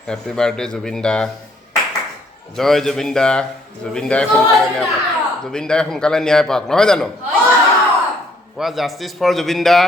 happy birthday Zubeen দা জয় জুবিন দা জুবিন দাই সোনকালে ন্যায় পাওক জুবিন দাই সোনকালে ন্যায় পাওক নহয় জানো কোৱা জাষ্টিছ ফৰ জুবিন দা